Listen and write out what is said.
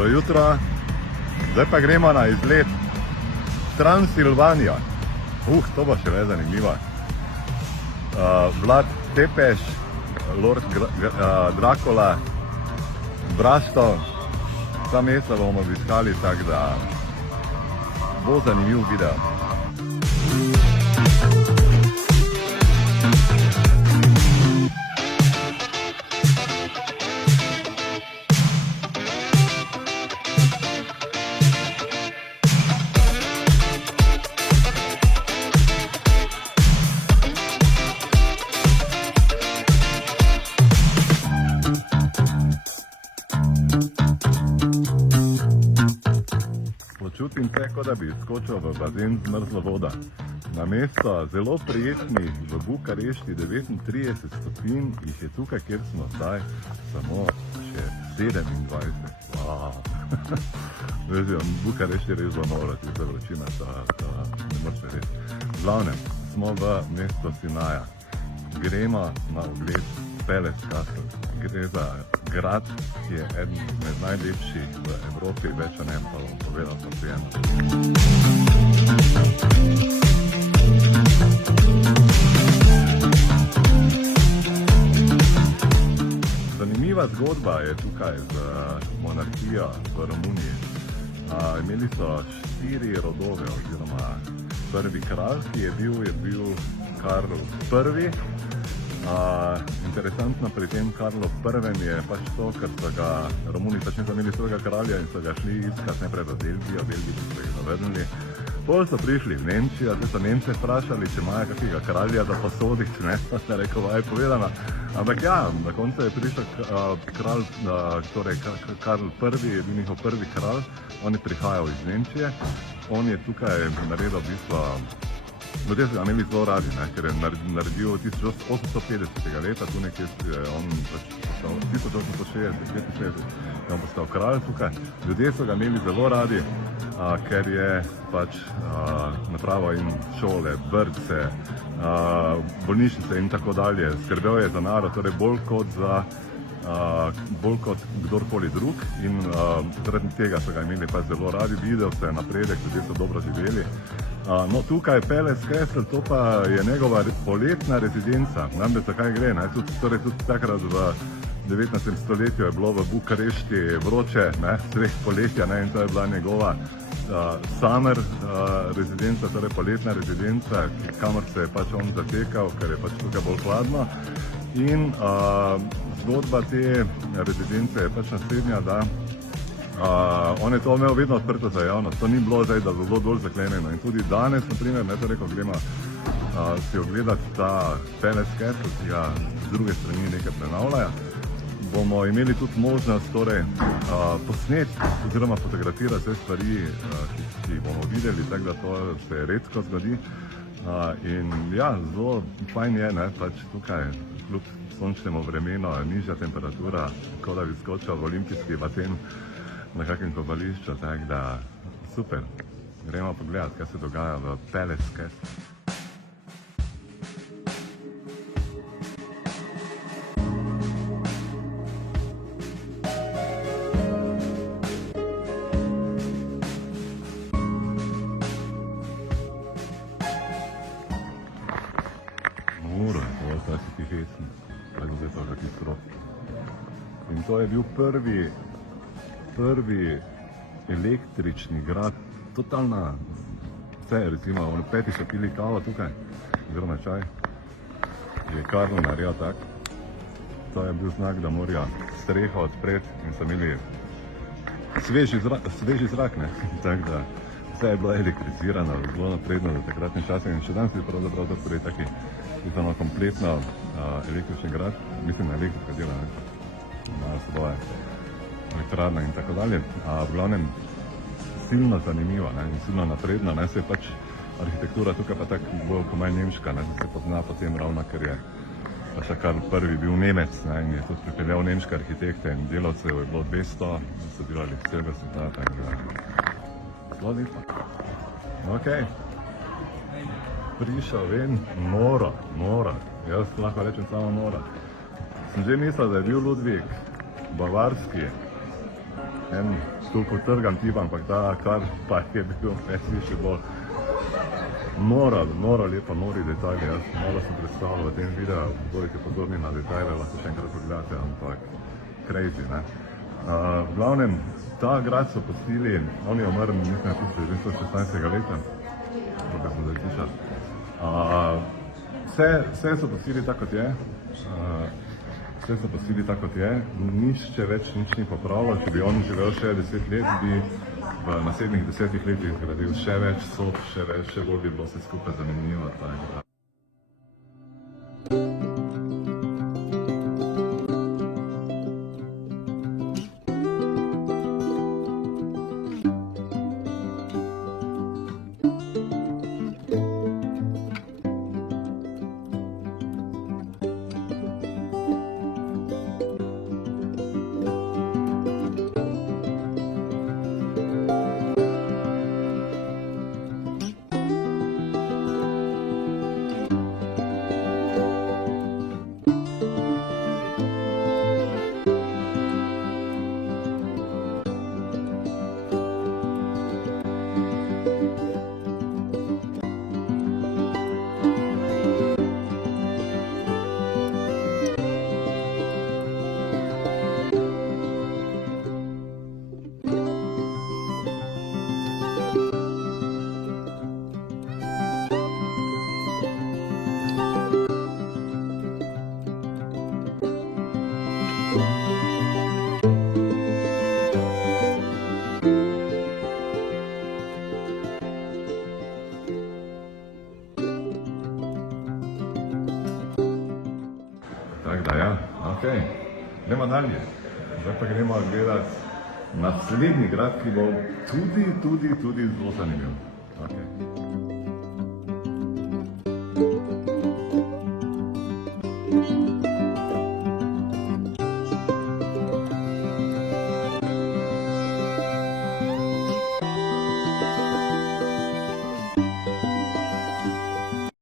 Dobro jutro, zdaj pa gremo na izlet Transilvanija. To bo še le zanimivo. Vlad Tepeš, Lord Dracula, Braston, ta mesta bomo obiskali, tako da bo zanimiv video. Počutim se, kot da bi skočil v bazen z mrzlo vodo. Na mesto zelo prijetnih v Bukarešti 39 stopinj jih je tukaj, kjer smo zdaj, samo še 27. Wow. Bukarešti je res zelo noro, tista vročina, ne moreš verjeti. V glavnem, smo v mesto Sinaja. Gremo na ogled Palace Castle. Gre za grad, ki je eden med najlepših v Evropi, več o njem pa bom povedal posebno. Zanimiva zgodba je tukaj z monarhijo v Romuniji. Imeli so 4 rodove, oziroma prvi kralj, ki je bil Karl I. Interesantno pri tem Karlu I je pač to, ker so ga Romuni pač niso imeli svojega kralja in so ga šli iskat najprej v Belgijo, Belgiji so jih zavrnili. Potem so prišli v Nemčijo, zdaj so Nemce vprašali, če imajo kakega kralja za posoditi, ne, to je rekovaj povedano. Ampak ja, na koncu je prišel kralj, torej Karl I je bil njihov prvi kralj, on je prihajal iz Nemčije, on je tukaj naredil v bistvu. Ljudje so ga imeli zelo radi, ker je naredil 1850. leta, tu nekje je on postal 1860, je on postal kralj tukaj. Ljudje so ga imeli zelo radi, ker je pač napravil jim šole, vrtce, bolnišnice in tako dalje. Skrbel je za narod, torej bolj kot kdorkoli drug, in zaradi tega so ga imeli pač zelo radi, videl se je napredek, ljudje so dobro živeli. No, tukaj Palace Castle, to pa je njegova poletna rezidenca. Namreč zakaj gre, torej tudi takrat v 19. stoletju je bilo v Bukarešti vroče, sredi poletja, in to je bila njegova summer rezidenca, torej poletna rezidenca, kamor se je pač on zatekal, ker je pač tukaj bolj hladno. In zgodba te rezidence je pač naslednja, da on je to imel vedno odprto za javnost, to ni bilo zdaj, da bi bilo bolj zaklenjeno. In tudi danes, na primer, gremo si ogledati ta Palace Castle, ki ga z druge strani nekaj prenavljajo, bomo imeli tudi možnost posneti oziroma fotografirati vse stvari, ki jih bomo videli, tako da to se redko zgodi. In ja, zelo fajn je, pač tukaj kljub sončnemu vremenu, nižja temperatura, kot da bi skočil v olimpijski bazen na kakem kopališču, tako da super. Gremo pogledati, kaj se dogaja v Palace Castle. Muro, to je včasih ti hecni, tako zdaj so kakšni stroti. In to je bil prvi električni grad, totalna, vse, recimo, v peti so pili kavo tukaj, oziroma čaj, je Karl naredil tak. To je bil znak, da morajo streho odpreti in so imeli sveži zrak, tako da vse je bilo elektrizirano, zelo napredno za takratne čase in še danes je pravzaprav to torej taki kompletno električni grad, mislim na elektrika dela, imajo svoje elektrarna in tako dalje. V glavnem silno zanimiva in silno napredna, se je pač arhitektura tukaj pa tako bolj komaj nemška, se pozna potem ravno, ker je pa še Karl I bil Nemec in je tudi pripeljal nemške arhitekte in delavcev je bilo 200, so delali vsega sveta, tako da zelo lepo. Ok, prišel ven, noro, jaz lahko rečem samo noro. Sem že mislil, da je bil Ludvik Bavarski en toliko trgan tip, ampak ta kar pa je bil meni še bolj noro lepa, nori detajli. Jaz malo sem predstavljal v tem videu, bodite pozorni na detajle, lahko še enkrat pogledate, ampak crazy, ne. V glavnem, ta grad so pustili, on je umrl, mislim, 1916. leta, kako sem zdaj slišal. Vse so pustili tako, kot je. Vse so pustili tako, kot je. Nišče več nič ni popravilo. Če bi on živel še 10 let, bi v naslednjih 10 letih zgradil še več sob, še bolj bi bilo vse skupaj zanimivo. Tako da, ja, okej. Gremo dalje. Zdaj pa gremo gledati naslednji grad, ki bo tudi zelo zanimiv. Okay.